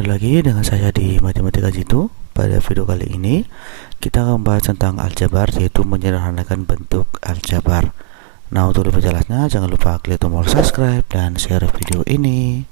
kembali lagi dengan saya di Matematika Jitu. Pada video kali ini kita akan membahas tentang aljabar, yaitu menyederhanakan bentuk aljabar. Nah, untuk lebih jelasnya jangan lupa klik tombol subscribe dan share video ini.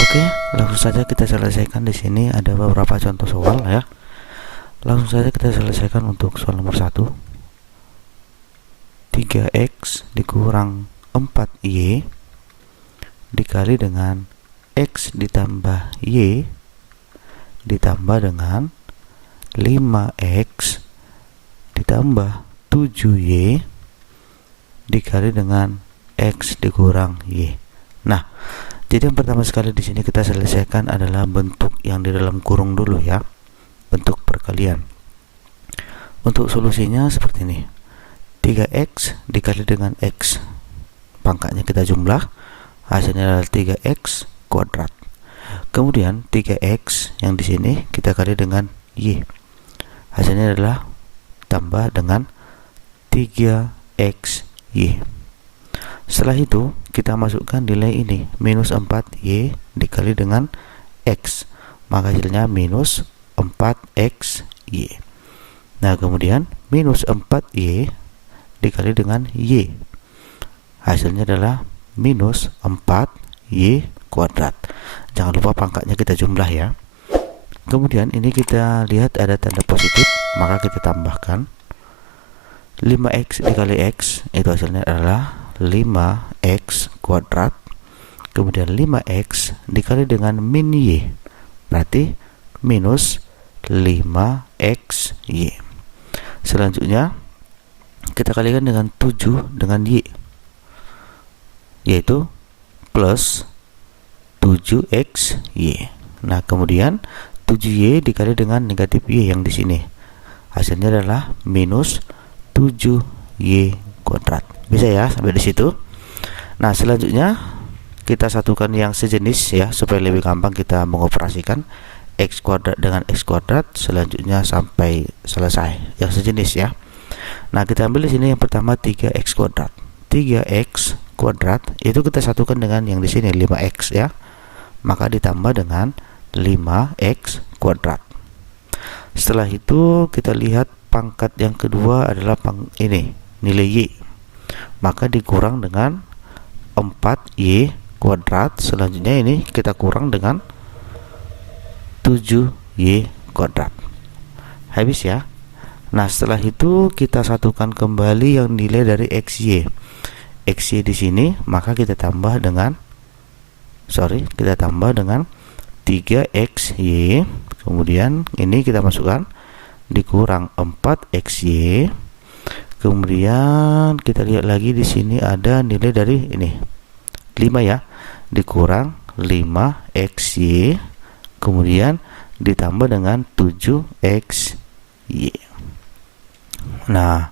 Oke, langsung saja kita selesaikan. Di sini ada beberapa contoh soal ya. Langsung saja kita selesaikan untuk soal nomor 1. 3x dikurang 4y dikali dengan x ditambah y ditambah dengan 5x ditambah 7y dikali dengan x dikurang y. Nah, jadi yang pertama sekali di sini kita selesaikan adalah bentuk yang di dalam kurung dulu ya, bentuk perkalian. Untuk solusinya seperti ini. 3x dikali dengan x, pangkatnya kita jumlah, hasilnya adalah 3x kuadrat. Kemudian 3x yang di sini kita kali dengan y, hasilnya adalah tambah dengan 3xy. Setelah itu kita masukkan nilai ini, minus 4y dikali dengan x, maka hasilnya minus 4xy. Nah, kemudian minus 4y dikali dengan y, hasilnya adalah minus 4y kuadrat. Jangan lupa pangkatnya kita jumlah ya. Kemudian ini kita lihat ada tanda positif, maka kita tambahkan 5x dikali x, itu hasilnya adalah 5x kuadrat. Kemudian 5x dikali dengan min y, berarti minus 5xy. Selanjutnya kita kalikan dengan 7 dengan y, yaitu plus 7xy. Nah, kemudian 7y dikali dengan negatif y yang di sini, hasilnya adalah minus 7y kuadrat. Bisa ya sampai di situ. Nah, selanjutnya kita satukan yang sejenis ya, supaya lebih gampang kita mengoperasikan x kuadrat dengan x kuadrat, selanjutnya sampai selesai yang sejenis ya. Nah, kita ambil di sini yang pertama 3x kuadrat. 3x kuadrat itu kita satukan dengan yang di sini 5x ya, maka ditambah dengan 5x kuadrat. Setelah itu kita lihat pangkat yang kedua adalah ini nilai y, maka dikurang dengan 4y kuadrat. Selanjutnya ini kita kurang dengan 7y kuadrat. Habis ya. Nah, setelah itu kita satukan kembali yang nilai dari xy. Xy di sini maka kita tambah dengan 3xy. Kemudian ini kita masukkan dikurang 4xy. Kemudian kita lihat lagi di sini ada nilai dari ini 5 ya, dikurang 5xy. Kemudian ditambah dengan 7xy. Nah,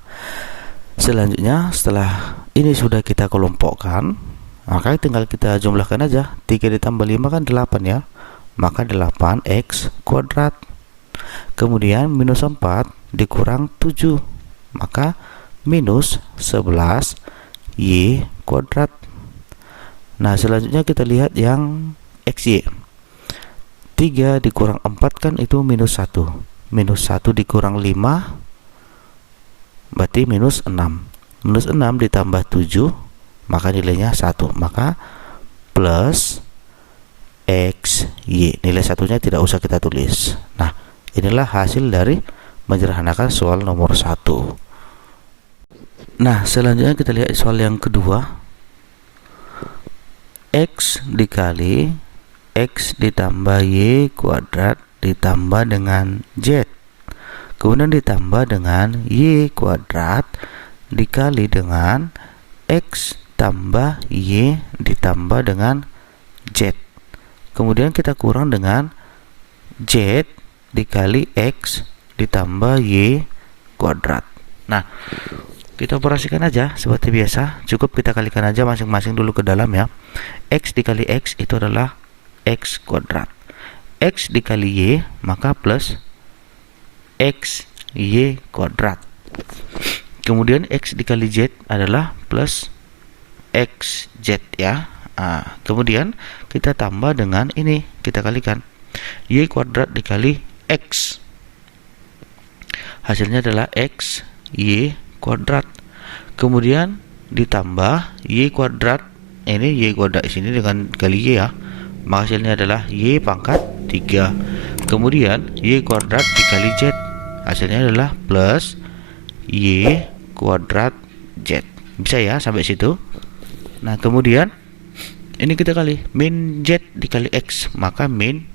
selanjutnya setelah ini sudah kita kelompokkan, maka tinggal kita jumlahkan aja. 3 ditambah 5 kan 8 ya, maka 8x kuadrat. Kemudian minus 4 dikurang 7, maka minus 11y kuadrat. Nah, selanjutnya kita lihat yang xy. 3 dikurang 4 kan itu minus 1. Minus 1 dikurang 5 berarti minus 6. Minus 6 ditambah 7, maka nilainya 1, maka plus xy. Nilai satunya tidak usah kita tulis. Nah, inilah hasil dari menyederhanakan soal nomor 1. Nah, selanjutnya kita lihat soal yang kedua. X dikali x ditambah y kuadrat ditambah dengan z, kemudian ditambah dengan y kuadrat dikali dengan x tambah y ditambah dengan z. Kemudian kita kurang dengan z dikali x ditambah y kuadrat. Nah, kita operasikan aja seperti biasa. Cukup kita kalikan aja masing-masing dulu ke dalam ya. X dikali x itu adalah x kuadrat. X dikali y maka plus xy kuadrat. Kemudian x dikali z adalah plus xz ya. Kemudian kita tambah dengan ini, kita kalikan Y kuadrat dikali X. Hasilnya adalah X Y kuadrat. Kemudian ditambah Y kuadrat, ini Y kuadrat sini dengan kali Y ya, maka hasilnya adalah Y pangkat 3. Kemudian Y kuadrat dikali Z, hasilnya adalah plus Y kuadrat Z. Bisa ya sampai situ. Nah kemudian ini kita kali min Z dikali X, maka min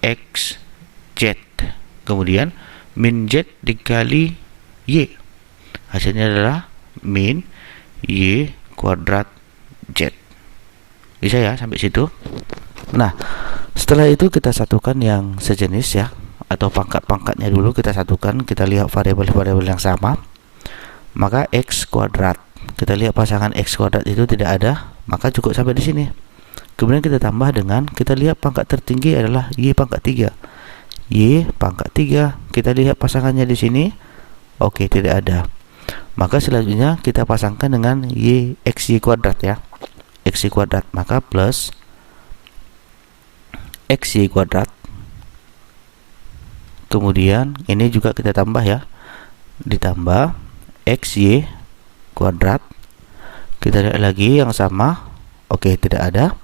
X Z. Kemudian min Z dikali Y, hasilnya adalah min Y kuadrat Z. Bisa ya sampai situ. Nah setelah itu kita satukan yang sejenis ya, atau pangkat-pangkatnya dulu kita satukan. Kita lihat variabel-variabel yang sama, maka X kuadrat, kita lihat pasangan X kuadrat itu tidak ada, maka cukup sampai di sini. Kemudian kita tambah dengan, kita lihat pangkat tertinggi adalah Y pangkat 3. Y pangkat 3, kita lihat pasangannya di sini. Oke, tidak ada. Maka selanjutnya kita pasangkan dengan Y XY kuadrat ya. XY kuadrat, maka plus XY kuadrat. Kemudian ini juga kita tambah ya. Ditambah XY kuadrat. Kita lihat lagi yang sama. Oke, tidak ada.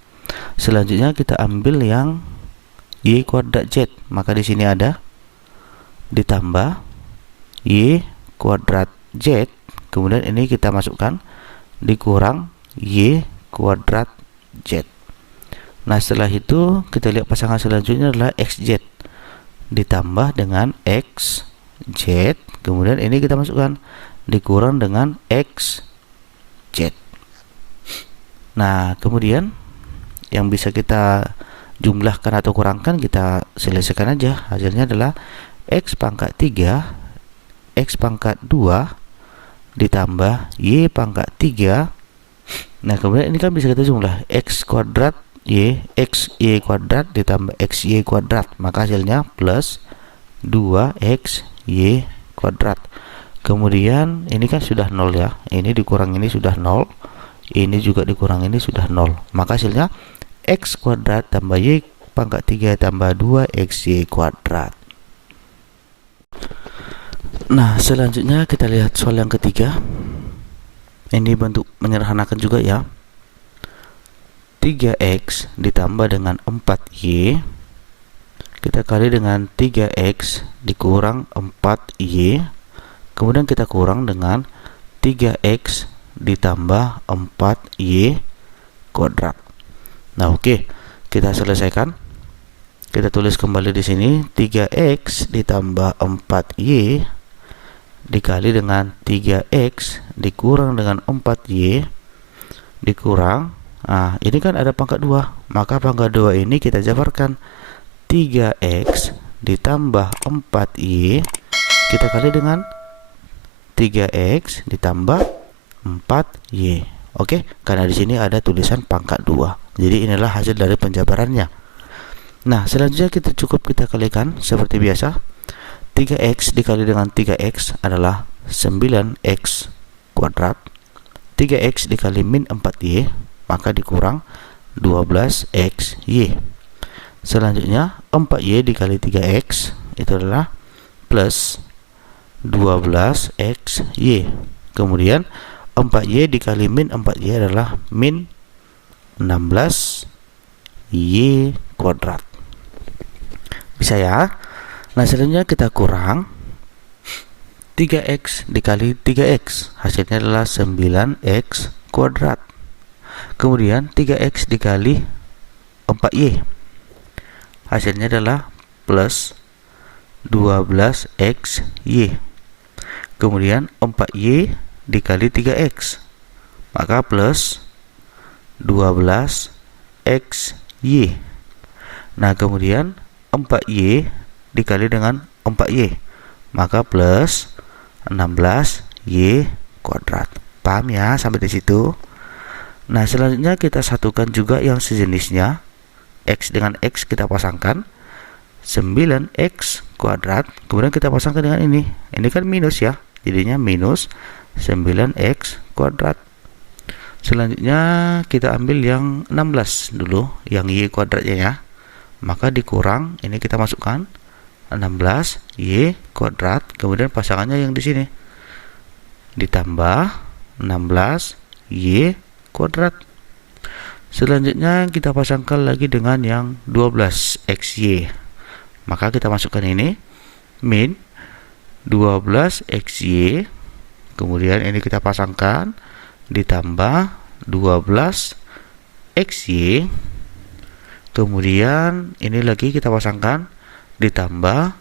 Selanjutnya kita ambil yang Y kuadrat Z, maka di sini ada. Ditambah Y kuadrat Z. Kemudian ini kita masukkan, dikurang Y kuadrat Z. Nah setelah itu kita lihat pasangan selanjutnya adalah XZ ditambah dengan XZ. Kemudian ini kita masukkan, dikurang dengan XZ. Nah kemudian yang bisa kita jumlahkan atau kurangkan kita selesaikan aja. Hasilnya adalah X pangkat 3 X pangkat 2 ditambah Y pangkat 3. Nah kemudian ini kan bisa kita jumlah, X kuadrat Y, X Y kuadrat ditambah X Y kuadrat, maka hasilnya plus 2X Y kuadrat. Kemudian ini kan sudah 0 ya, ini dikurang ini sudah 0, ini juga dikurang ini sudah 0, maka hasilnya X kuadrat tambah Y pangkat 3 tambah 2XY kuadrat. Nah selanjutnya kita lihat soal yang ketiga. Ini bentuk menyederhanakan juga ya. 3X ditambah dengan 4Y, kita kali dengan 3X dikurang 4Y, kemudian kita kurang dengan 3X ditambah 4Y kuadrat. Nah oke, kita selesaikan. Kita tulis kembali di sini 3X ditambah 4Y dikali dengan 3X dikurang dengan 4Y dikurang, nah ini kan ada pangkat 2, maka pangkat 2 ini kita jabarkan, 3X ditambah 4Y kita kali dengan 3X ditambah 4Y. Oke, karena di sini ada tulisan pangkat 2, jadi inilah hasil dari penjabarannya. Nah selanjutnya kita kalikan seperti biasa. 3X dikali dengan 3X adalah 9X kuadrat. 3X dikali min 4Y, maka dikurang 12XY. Selanjutnya 4Y dikali 3X itu adalah plus 12XY. Kemudian 4Y dikali min 4Y adalah min 16Y kuadrat. Bisa ya? Nah selanjutnya kita kurang 3X dikali 3X, hasilnya adalah 9X kuadrat. Kemudian 3X dikali 4Y, hasilnya adalah plus 12XY. Kemudian 4Y dikali 3X, maka plus 12XY. Nah kemudian 4Y dikali dengan 4Y, maka plus 16Y kuadrat. Paham ya sampai di situ? Nah selanjutnya kita satukan juga yang sejenisnya. X dengan X kita pasangkan, 9X kuadrat, kemudian kita pasangkan dengan ini kan minus ya, jadinya minus 9X kuadrat. Selanjutnya kita ambil yang 16 dulu, yang Y kuadratnya ya, maka dikurang ini kita masukkan 16y kuadrat, kemudian pasangannya yang di sini ditambah 16y kuadrat. Selanjutnya kita pasangkan lagi dengan yang 12xy, maka kita masukkan ini min 12xy, kemudian ini kita pasangkan ditambah 12xy, kemudian ini lagi kita pasangkan ditambah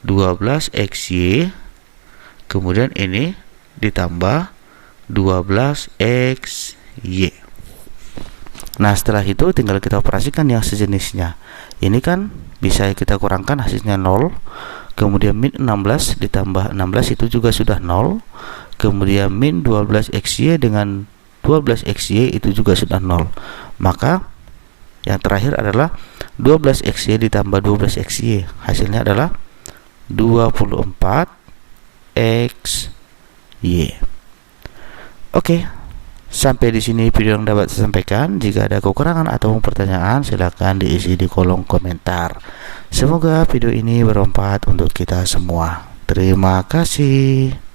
12xy, kemudian ini ditambah 12xy. Nah, setelah itu tinggal kita operasikan yang sejenisnya. Ini kan bisa kita kurangkan, hasilnya 0. Kemudian min 16 ditambah 16 itu juga sudah 0. Kemudian min 12xy dengan 12xy itu juga sudah 0. Maka yang terakhir adalah 12xy ditambah 12xy. Hasilnya adalah 24xy. Oke. Sampai di sini video yang dapat saya sampaikan. Jika ada kekurangan atau pertanyaan, silakan diisi di kolom komentar. Semoga video ini bermanfaat untuk kita semua. Terima kasih.